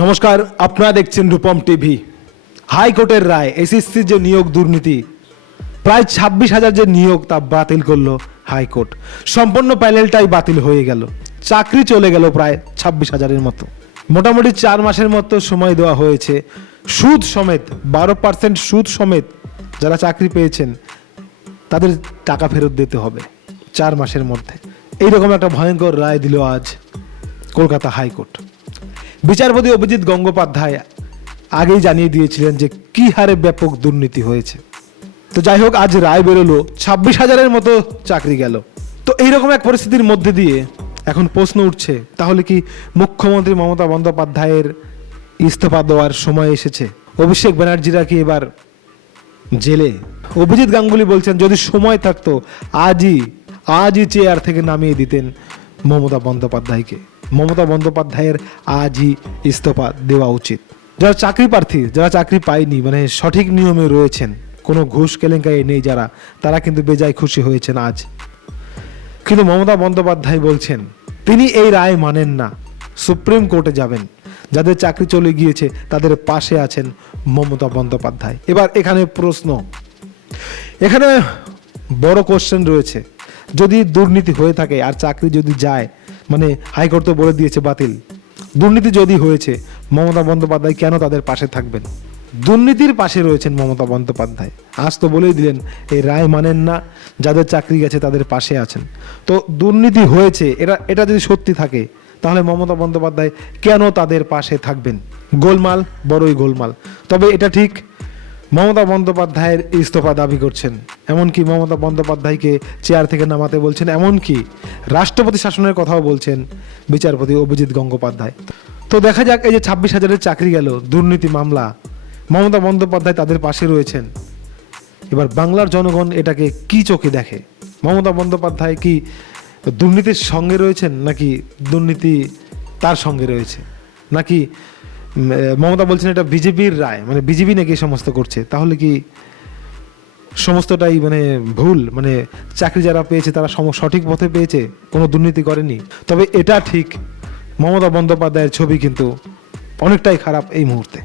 নমস্কার, আপনারা দেখছেন রূপম টিভি। হাইকোর্টের রায়, এসএসসি যে নিয়োগ দুর্নীতি, প্রায় ছাব্বিশ হাজার যে নিয়োগ তা বাতিল করল হাইকোর্ট। সম্পূর্ণ প্যানেলটাই বাতিল হয়ে গেল। চাকরি চলে গেল প্রায় ছাব্বিশ হাজারের মতো। মোটামুটি চার মাসের মতো সময় দেওয়া হয়েছে। সুদ সমেত, বারো পার্সেন্ট সুদ সমেত যারা চাকরি পেয়েছেন, তাদের টাকা ফেরত দিতে হবে চার মাসের মধ্যে। এইরকম একটা ভয়ঙ্কর রায় দিল আজ কলকাতা হাইকোর্ট। বিচারপতি অভিজিৎ গঙ্গোপাধ্যায় আগেই জানিয়ে দিয়েছিলেন যে কি হারে ব্যাপক দুর্নীতি হয়েছে। তো যাই হোক, আজ রায় বেরোলো, ছাব্বিশ হাজারের মতো চাকরি গেল। তো এইরকম এক পরিস্থিতির মধ্যে দিয়ে এখন প্রশ্ন উঠছে, তাহলে কি মুখ্যমন্ত্রী মমতা বন্দ্যোপাধ্যায়ের ইস্তফা দেওয়ার সময় এসেছে? অভিষেক ব্যানার্জিরা কি এবার জেলে? অভিজিৎ গাঙ্গুলি বলছেন, যদি সময় থাকতো, আজই আজই চেয়ার থেকে নামিয়ে দিতেন মমতা বন্দ্যোপাধ্যায়কে। মমতা বন্দ্যোপাধ্যায়ের আজই ইস্তফা দেওয়া উচিত। যারা চাকরি প্রার্থী, যারা চাকরি পায়নি মানে সঠিক নিয়মে রয়েছেন, কোনো ঘুষ কেলেঙ্কারি নেই যারা, তারা কিন্তু বেজায় খুশি হয়েছেন আজ। কিন্তু মমতা বন্দ্যোপাধ্যায় বলছেন, তিনি এই রায় মানেন না, সুপ্রিম কোর্টে যাবেন। যাদের চাকরি চলে গিয়েছে, তাদের পাশে আছেন মমতা বন্দ্যোপাধ্যায়। এবার এখানে প্রশ্ন, এখানে বড় কোশ্চেন রয়েছে, যদি দুর্নীতি হয়ে থাকে আর চাকরি যদি যায় মানে হাইকোর্ট তো বলে দিয়েছে বাতিল। দুর্নীতি যদি হয়েছে, মমতা বন্দ্যোপাধ্যায় কেন তাদের পাশে থাকবেন? দুর্নীতির পাশে রয়েছেন মমতা বন্দ্যোপাধ্যায়। আজ তো বলেই দিলেন, এই রায় মানেন না, যাদের চাকরি গেছে তাদের পাশে আছেন। তো দুর্নীতি হয়েছে এটা এটা যদি সত্যি থাকে, তাহলে মমতা বন্দ্যোপাধ্যায় কেন তাদের পাশে থাকবেন? গোলমাল, বড়ই গোলমাল। তবে এটা ঠিক মমতা বন্দ্যোপাধ্যায়ের ইস্তফা দাবি করছেন। এমনকি মমতা বন্দ্যোপাধ্যায়কে চেয়ার থেকে নামাতে বলছেন, এমনকি রাষ্ট্রপতি শাসনের কথাও বলছেন বিচারপতি অভিজিৎ গঙ্গোপাধ্যায়। তো দেখা যাক, এই যে ছাব্বিশ হাজারের চাকরি গেল, দুর্নীতি মামলা, মমতা বন্দ্যোপাধ্যায় তাদের পাশে রয়েছেন। এবার বাংলার জনগণ এটাকে কি চোখে দেখে? মমতা বন্দ্যোপাধ্যায় কি দুর্নীতির সঙ্গে রয়েছেন, নাকি দুর্নীতি তার সঙ্গে রয়েছে? নাকি মমতা বলছেন এটা বিজেপির রায় মানে বিজেপি নাকি সমস্ত করছে, তাহলে কি সমস্তটাই মানে ভুল? মানে চাকরি যারা পেয়েছে তারা সম, সঠিক পথে পেয়েছে, কোনো দুর্নীতি করেনি? তবে এটা ঠিক, মমতা বন্দ্যোপাধ্যায়ের ছবি কিন্তু অনেকটাই খারাপ এই মুহূর্তে।